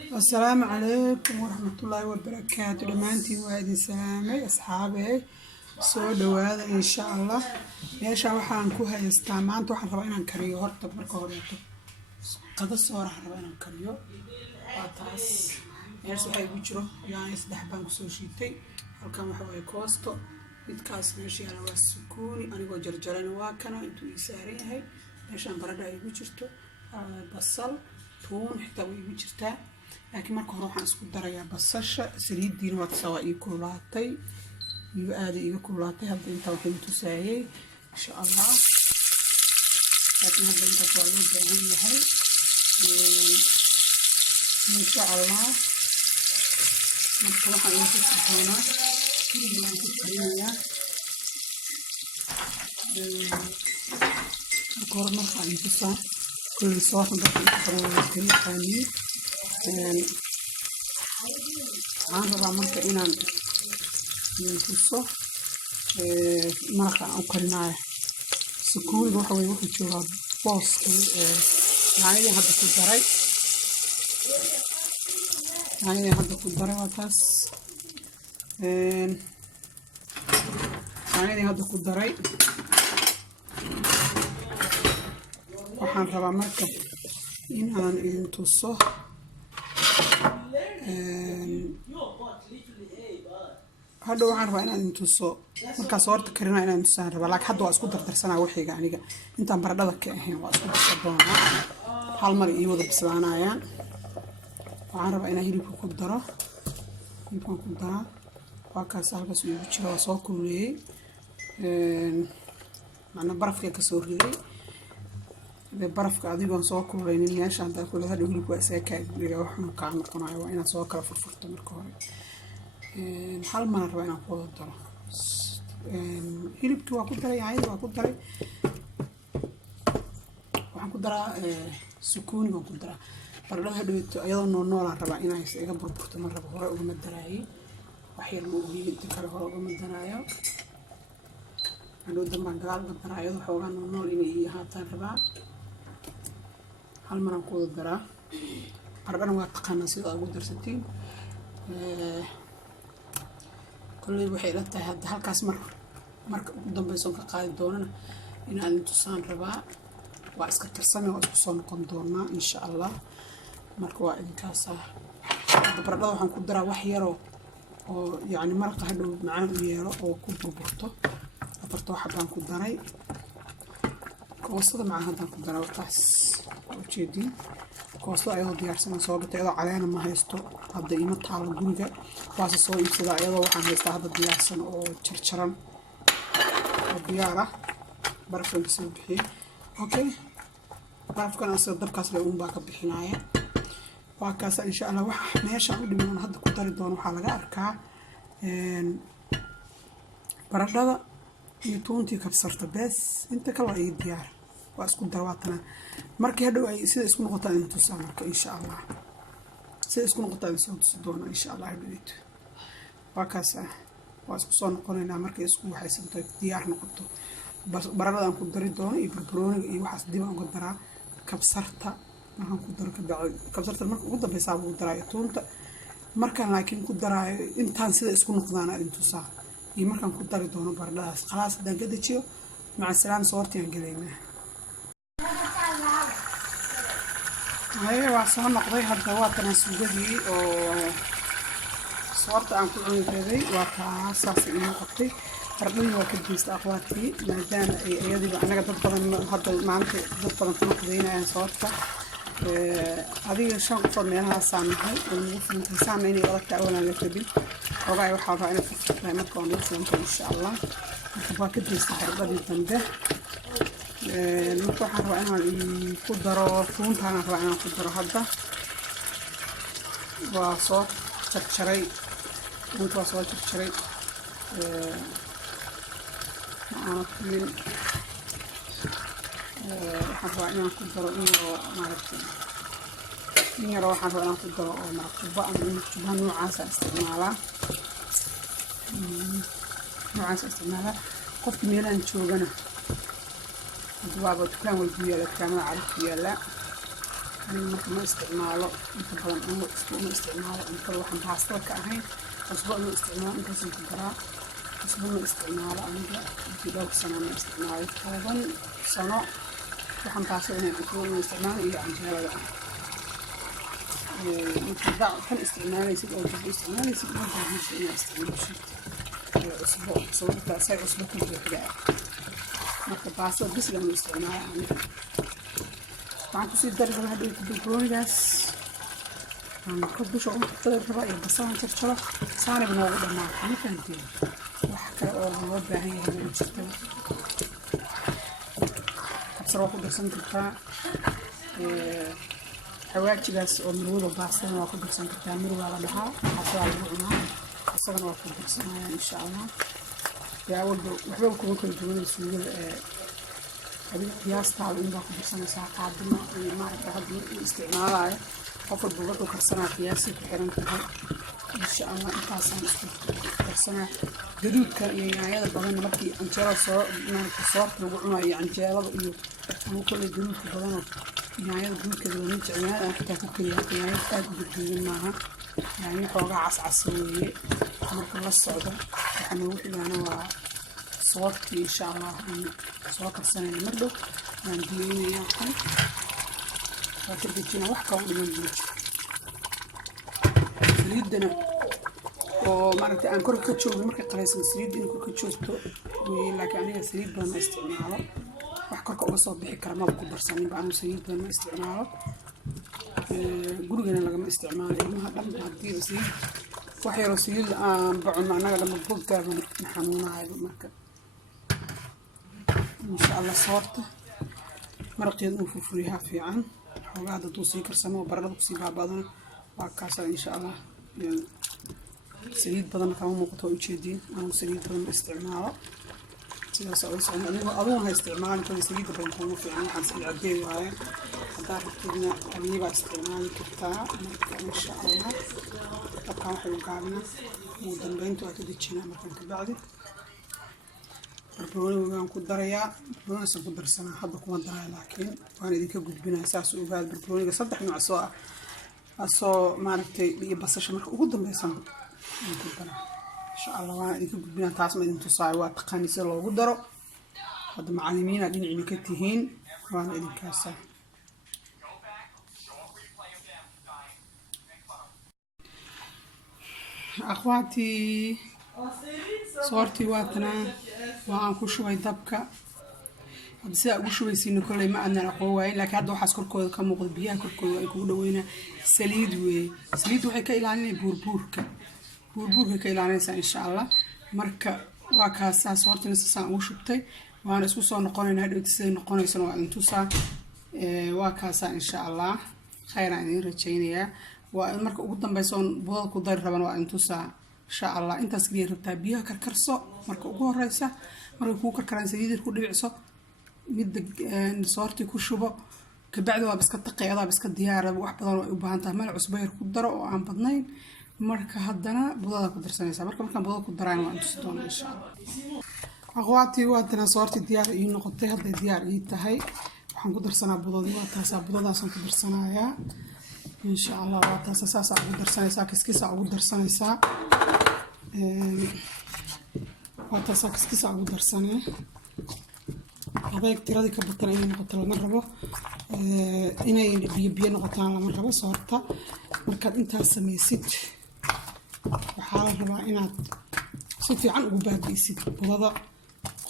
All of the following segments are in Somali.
السلام عليكم ورحمة الله وبركاته. دمانتي وادي سلامي أصحابي soo dhawaada insha Allah. meesha waxaan ku haystaa maanta waxaan rabaa inaan kariyo horta marka hore qada soo rabaa inaan kariyo waa taas meesha waxay ku jiro yaani saddex baan ku soo shiitay halkan waxa way koosto midkaas meesha yaala waa sukuuni anigoo jarjaran waa kana intuu ii saaran yahay meeshaan baradha ay ku jirto basal toon xitaa way ku jirtaa laakiin marka hore waxaan isku darayaa basasha saliidiina waa sawa ii kulaatay يبقى إذا كلاتي هذا أنت وحين تساوي إن شاء الله لكن هذا أنت تولد بعدين هاي إن شاء الله نطلع على السخونة كل ما تسويها الكورنر على السخونة كل صوت نطلع كل ثاني أنا بعمل كأنه ينفسه مرقة أو كرناية سكون روح ويروح يشوفها باص يعني هذا كل دري يعني هذا كل دري وتاس يعني هذا كل دري وحن ربع مركب إن أنا ينتصه هذا waxaan rabaa inaan intuso markaas horta karina inaan intusaan rabaa laakiin hadda waa isku dardarsanaa wixiga aniga intaan baradhada ka ahayn waa isku darsadona hal mar iyo wada bislaanayaan waxaan rabaa inaan hilibka ku daro waa kaas halkaas uu jiro waa soo kululeyay macna barafka ka soo riday barafka adigoon soo kululeynin meesha hadda kulul hadda hilibku waa isaga kaagbiga waxaan ka noqonayo waa inaan soo kala furfurto marka hore hal mar rabaa inaan ku daro hilibkii waa ku daray yaayada waa ku daray waxaan ku daraa sukuuni waan ku daraa baradhada hadhowto iyadoo noolaan rabaa inay iga burburto mar rabo hore uga madaraayo wax yar ma ogiyo inta kale hore uga madaraayo hadhow dambaan gadaal uga daraa iyadoo xoogaa nool inay ii ahaataan rabaa hal mar aan ku wada daraa baradhana waa taqaanaa sida aad ugu darsatiin كل واحد لا تهد هالكاس مرك قدام بيسون كقاعد دوننا إن أنتوسان ربع وأسكت السنة وأسكتون قندورنا إن شاء الله مرك واحد كاسة برضه هنقدر وحيرو يعني مرق هدو معنا ويرو أو كوب برتو برتو حبة هنقدري كوسط مع هذا هنقدر وقاس وشدي كوسط أيضا ديارسنا صوبت أيضا علينا ما هيستو هذا إيمة على جونجا واس صوب يبصدا أيضا وحنا هيستا هذا ديارسنا أو تشرشران أو ديارة برف نسوي بحي أوكي برف كان أصير دبكاس لأم باك بحناية وكاس إن شاء الله وح ماشى عودي من هذا كتر الدون وحلقة أركع برادة يتونتي كبسرت بس أنت كلا أي ديار وأسكن درواتنا markii hadhow ay sida isku noqotaan inta samarka insha Allah sida isku noqotaan soo doona insha Allah hadhow waa kaas waa isku soo noqonaynaa markii isku waxaysanto diyaar noqoto baradhadan ku dari doono iyo barbarooniga iyo waxaas dib aan ku daraa kabsarta waxaan ku daro kabsarta marka ugu dambaysa ugu daraa toonta markaan laakiin ku daraa intaan sida isku noqdaan inta saa iyo markaan ku dari doono baradhadaas khalaas hadaan ka dajiyo maca salaam soortiyaan galeynaa هاي وعصام نقضي هذا واتنا سجدي أو صورت عن كل عين هذي وكاساس إنه قطي ربنا وكديس أخواتي ما دام يدي أنا قد طبعا هذا معناته طبعا نقضينا يعني صورته هذه شنطة منها سامحة والمفروض من سامعني غلطت أولا لتبي وقاعد وحاضر أنا في ما تكون إن شاء الله وكديس ربنا يتنبه المفروض حروا أنا القدرة فون أنا حروا أنا القدرة هذا وصوت شري وصوت شري أنا كمين حروا أنا القدرة إنه ما أعرف إني أروح حروا أنا القدرة أو مركبة أنا نوع عسى استعمالها نوع عسى استعمالها قف ميلان شو جنا دوابة كلام والبيئة كلام عارف يلا أنا ما استعماله أنت بدن أنا استعماله أنت واحد باستك أهين أسبوع ما استعماله أنت سنت برا أسبوع ما استعماله أنا في دور سنة ما استعماله طبعا سنة waxaan taasoo inaan isticmaalo iyo canjeelada marka kan isticmaalaysid oo dad isticmaalaysid ma baahnaysa inaad isticmaashid cusbo sababta say cusbo ku buuxda marka baasada bis lama isticmaalo aniga waxaan kusii dari rabaa hadhow barbaroonigaas ka dusha u dari rabaa iyo basalahan jarjaro saaniba noogu dhammaata ma fahanteen wax kale oo loo baahan yahay ma jirta سروا كده سنترتا حواججاس oo marwada baastan waa ku dirsan kartaa marwada la dhahaa xataa lagu cunaa asagana waa ku dirsanaya insha Allah yaa walba waxba ku kala duwan suugada adiga qiyaasta in baa ku dirsanaysaa qaadimo iyo maarka hadii isticmaalayo qof walba wuxuu karsanaa qiyaasi ku xiran tahay insha Allah intaasaan isku dirsanaa gaduudka iyo yaanyada badan markii canjeelada soo maarka soorta lagu cunayo canjeelada iyo أنا كل الجنود كبرنا يعني الجنود كذولين تعيان أنا حتى كل يعني أكاد بتجيبين معها يعني حوجة عسعسوية أنا كل الصعدة حنروح أنا وصوتي إن شاء الله صوت السنة اللي مرده عندي يعني فكرتينا وحكة ولا من جد سريدنا ومرت أنا كل كتشوف مركز قريص سريد إن كل كتشوف ولكن أنا سريد بنا استعماله وحكرك أبصر بحكرة ما بقدر سنين بعمل سريد بنا استعماله قولوا لما استعماله ما هذا هدي سريد وحي رسيل بعد معنا لما بقى نحمونا هاي المركب إن شاء الله صورته مرقي نوفريها في عن وقاعدة توصي كرسمة وبرد توصيها بعضنا وعكاسة إن شاء الله يعني سريد بدنا كمان مقطع يشدين أنا سريد بدنا استعماله سيدا سويس أنا أظن هاستعمال كل سريد بدنا في عن حسب عدين وهاي حتى حطينا أبيبا استعمال كتاع إن شاء الله طبعا حلو قابلنا ودن بنتو أكيد تشينا مثلا كبعدي بربروني وأنا كنت دريا بربروني سكون درسنا حد كمان دريا لكن وأنا ذيك قلت بنا أساس وقال بربروني صدق نوع سواء أصو ما نكتي بس شمر وقدم بيسام إن شاء الله وأنا ذيك قلت بنا تعصم إذا تصاعي وتقاني سر لو قدروا هذا معلمين أدين عمكتهين وأنا ذيك كاسة أخواتي صورتي واتنا وأنا كشوي دبكة بس كشوي سين كل ما أنا أقوى لكن هذا حاس كل كم مقد بيا كل يكون وينا سليد وحكي لعني بوربور حكي لعني إن شاء الله مركب وكاسة صورتي نسا وشبتي وأنا اسمه نقول هذا تسين نقول يسون أنتوسا وكاسة إن شاء الله خير عندي رجينيا ومركب قدام بيسون بوضع كدر ربنا وأنتوسا إن شاء الله أنت سكير رتابيها كركرصو مركب جوه الرئيسة مركب كركران سديد الكل بيعصو مد صورتي كشوبه كبعده بس كتقيضة بس كديارة واحد بدل وبهانته مال عصبير كدر وعم بدنين مركب هدنا بوضع كدر سنة مركب بوضع كدران وأنتوسا إن شاء الله أخواتي وأنا صورتي ديار نقطة هذا ديار يتهاي وحنقدر سنة بوضع واتاسا بوضع سنة قدر سنة يا إن شاء الله واتاسا ساسا قدر سنة سا كسكسا قدر سنة سا واتاسا كسكسا قدر سنة هذا كتير كبتنا إني نقطة المرة إني بيبي نقطة على مرة صورتها مركب أنت سميسيت وحاله ربع إنها صوتي عن وباقي سيت بوضع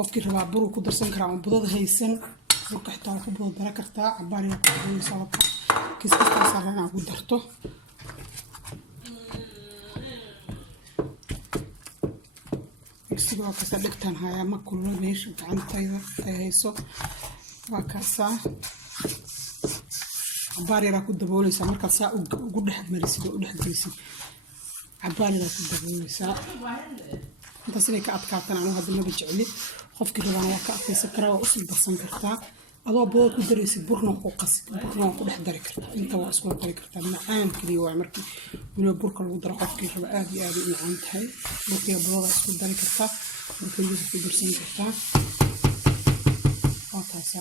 qofkii rabaa buru ku darsan karaa budada haysan burka xitaa ku budada dara kartaa cabaariga ku sababta kiiska saarana ku darto sidoo kale dhigtan haya ma kullo meesha gacantayda ay hayso waa kaasa cabaariga ku daboolaysa marka saa ugu dhex marisid oo dhex gelisid cabaariga ku daboolaysa inta sinay ka adkaatan anu hadda ma jeceli qofkii rabana waa ka adkaysan karaa waa usii darsan kartaa adoo bood ku daraysid burna ku qasid burna ku dhex dari kartaa inta waa isku dari kartaa macaan kaliya waa markii wala burka lagu daro qofkii raba aad iyo aad u macaan tahay burka boodada isku dari kartaa burka ku darsan kartaa waa taasa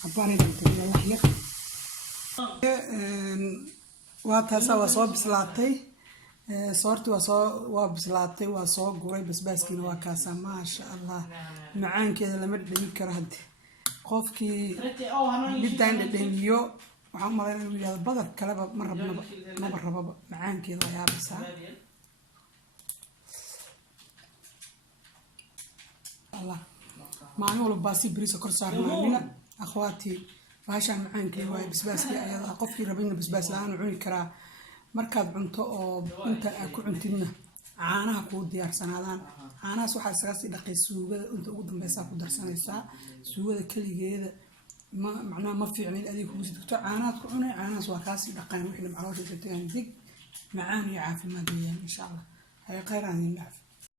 cabaariga wax yar waa taasa waa soo bislaatay soorti waa bislaatay waa soo guray basbaaskiina waa kaasa maasha allah macaankeeda lama dhadhami karo hadde qofkii midaan dhadhamiyo waxaan umalaynaya inuu yihahdo badar kaleba maba rababa macaankeeda waa yaabaysaa allah maalin walba baasi bariisa kor saarnaanina akhwaati baashaan macaankeeda waaye basbaaskii ayada qofkii rabayna basbaas la-aan cuni karaa markaad cunto oo inta aad ku cuntidna caanaha kuu diyaarsanaadaan caanahaas waxaa isaga sii dhaqay suugada inta ugu dambeysaa ku darsanaysaa suugada keligeeda macnaha ma fiicnayn adiga kugu sii degto caanahaad ku cunay caanahaas waa kaasii dhaqaan wixii caloosha isa tagaan deg macaan iyo caafimaad weeyaan insha allah hay khayr aan idin dhaaf